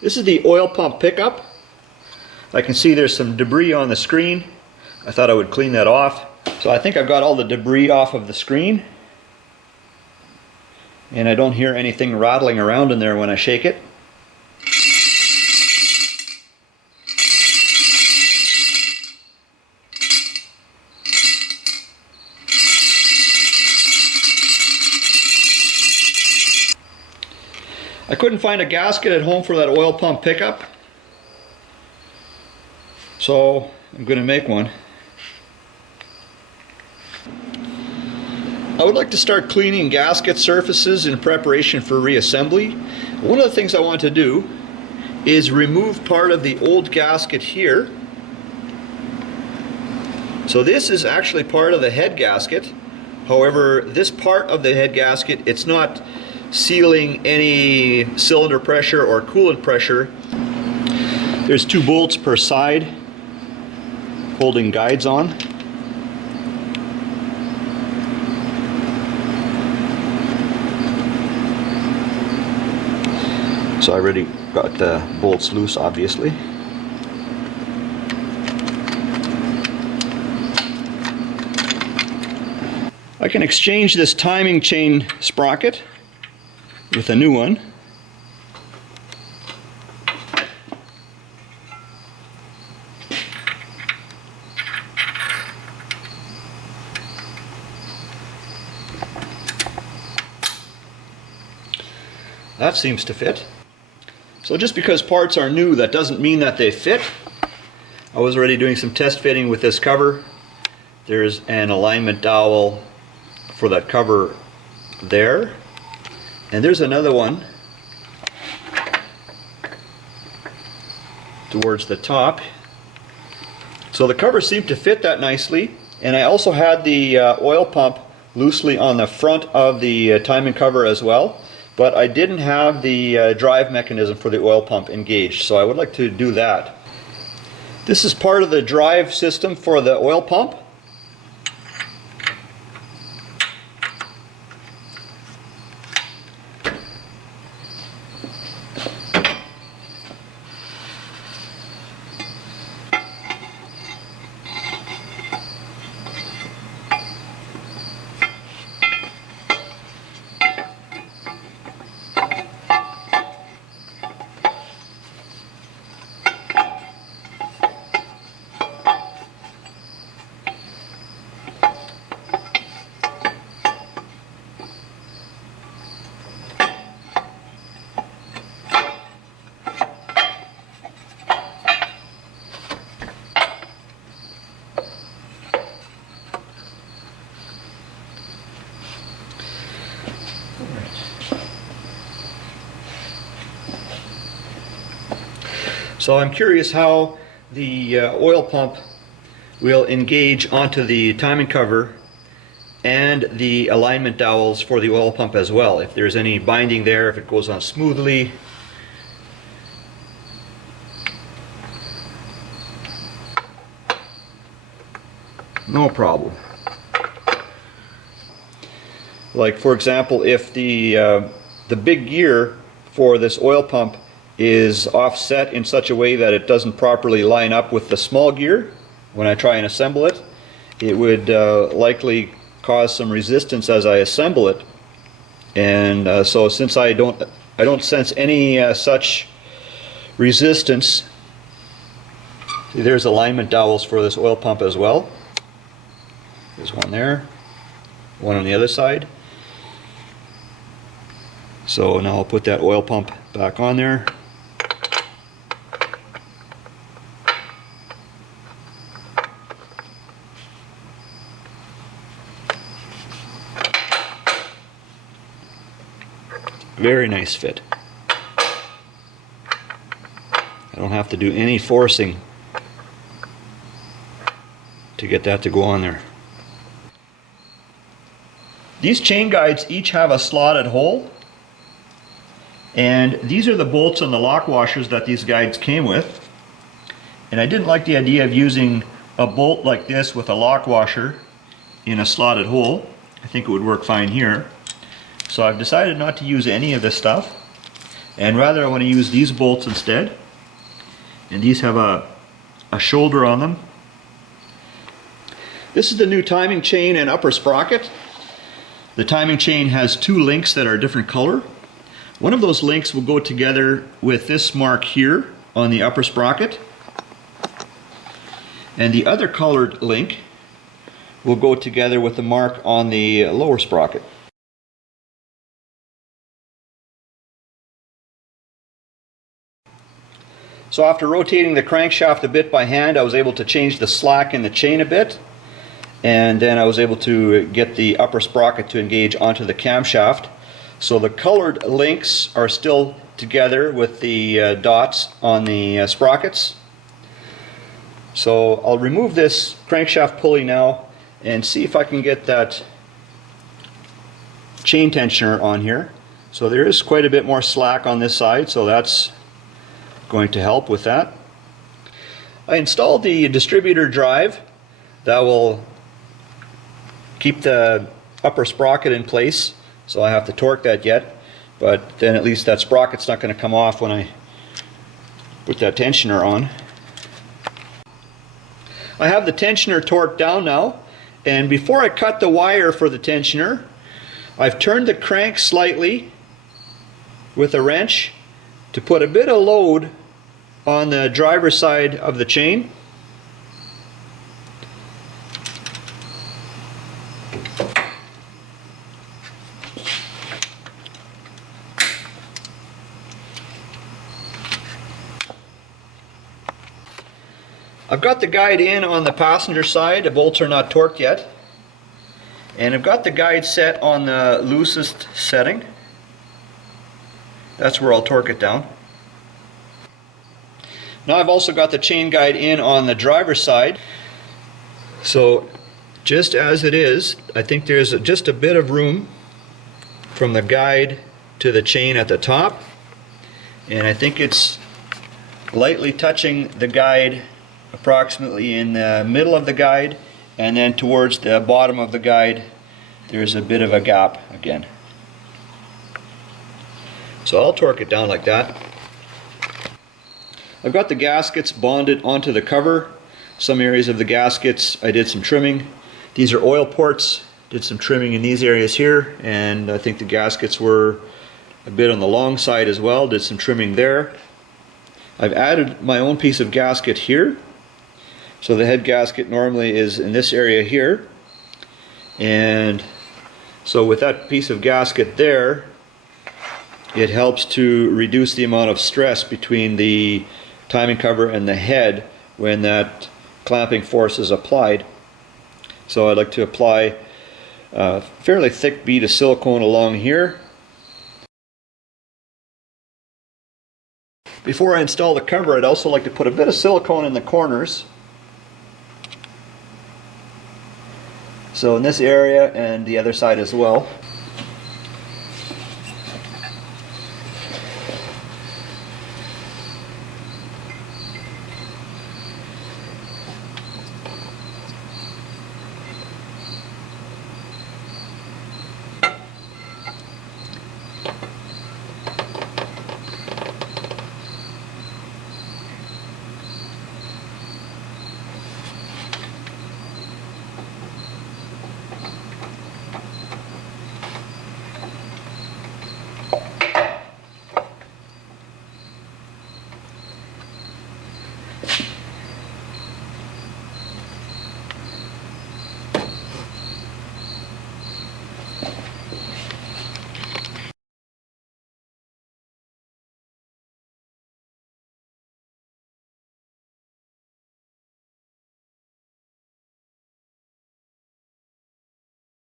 This is the oil pump pickup. I can see there's some debris on the screen. I thought I would clean that off. So I think I've got all the debris off of the screen. And I don't hear anything rattling around in there when I shake it. I couldn't find a gasket at home for that oil pump pickup, so I'm going to make one. I would like to start cleaning gasket surfaces in preparation for reassembly. One of the things I want to do is remove part of the old gasket here. So this is actually part of the head gasket. However, this part of the head gasket, it's not sealing any cylinder pressure or coolant pressure. There's 2 bolts per side holding guides on. So I already got the bolts loose, obviously. I can exchange this timing chain sprocket with a new one. That seems to fit. So just because parts are new, that doesn't mean that they fit. I was already doing some test fitting with this cover. There's an alignment dowel for that cover there. And there's another one towards the top. So the cover seemed to fit that nicely. And I also had the oil pump loosely on the front of the timing cover as well. But I didn't have the drive mechanism for the oil pump engaged, so I would like to do that. This is part of the drive system for the oil pump. So I'm curious how the oil pump will engage onto the timing cover and the alignment dowels for the oil pump as well. If there's any binding there, if it goes on smoothly. No problem. Like for example, if the big gear for this oil pump is offset in such a way that it doesn't properly line up with the small gear, when I try and assemble it, it would likely cause some resistance as I assemble it. And so since I don't sense any such resistance, see, there's alignment dowels for this oil pump as well. There's one there, one on the other side. So now I'll put that oil pump back on there. Very nice fit. I don't have to do any forcing to get that to go on there. These chain guides each have a slotted hole, and these are the bolts and the lock washers that these guides came with. And I didn't like the idea of using a bolt like this with a lock washer in a slotted hole. I think it would work fine here. So I've decided not to use any of this stuff. And rather I want to use these bolts instead. And these have a shoulder on them. This is the new timing chain and upper sprocket. The timing chain has two links that are a different color. One of those links will go together with this mark here on the upper sprocket. And the other colored link will go together with the mark on the lower sprocket. So after rotating the crankshaft a bit by hand, I was able to change the slack in the chain a bit, and then I was able to get the upper sprocket to engage onto the camshaft. So the colored links are still together with the dots on the sprockets. So I'll remove this crankshaft pulley now and see if I can get that chain tensioner on here. So there is quite a bit more slack on this side, so that's going to help with that. I installed the distributor drive that will keep the upper sprocket in place, so I have to torque that yet, but then at least that sprocket's not going to come off when I put that tensioner on. I have the tensioner torqued down now, and before I cut the wire for the tensioner, I've turned the crank slightly with a wrench to put a bit of load on the driver's side of the chain. I've got the guide in on the passenger side, the bolts are not torqued yet, and I've got the guide set on the loosest setting. That's where I'll torque it down. Now I've also got the chain guide in on the driver's side. So just as it is, I think there's just a bit of room from the guide to the chain at the top, and I think it's lightly touching the guide approximately in the middle of the guide, and then towards the bottom of the guide there's a bit of a gap again. So I'll torque it down like that. I've got the gaskets bonded onto the cover. Some areas of the gaskets I did some trimming. These are oil ports. Did some trimming in these areas here, and I think the gaskets were a bit on the long side as well. Did some trimming there. I've added my own piece of gasket here. So the head gasket normally is in this area here, and so with that piece of gasket there, it helps to reduce the amount of stress between the timing cover and the head when that clamping force is applied. So I'd like to apply a fairly thick bead of silicone along here. Before I install the cover, I'd also like to put a bit of silicone in the corners. So in this area and the other side as well.